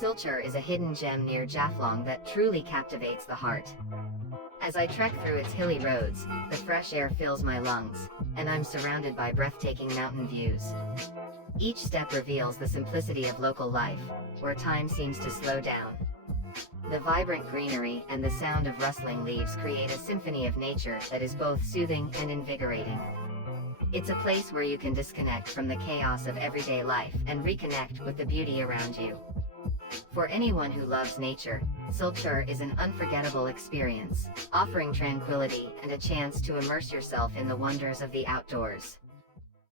Silchar is a hidden gem near 𝐵𝐔𝐿 that truly captivates the heart. As I trek through its hilly roads, the fresh air fills my lungs, and I'm surrounded by breathtaking mountain views. Each step reveals the simplicity of local life, where time seems to slow down. The vibrant greenery and the sound of rustling leaves create a symphony of nature that is both soothing and invigorating. It's a place where you can disconnect from the chaos of everyday life and reconnect with the beauty around you. For anyone who loves nature, Silchar is an unforgettable experience, offering tranquility and a chance to immerse yourself in the wonders of the outdoors.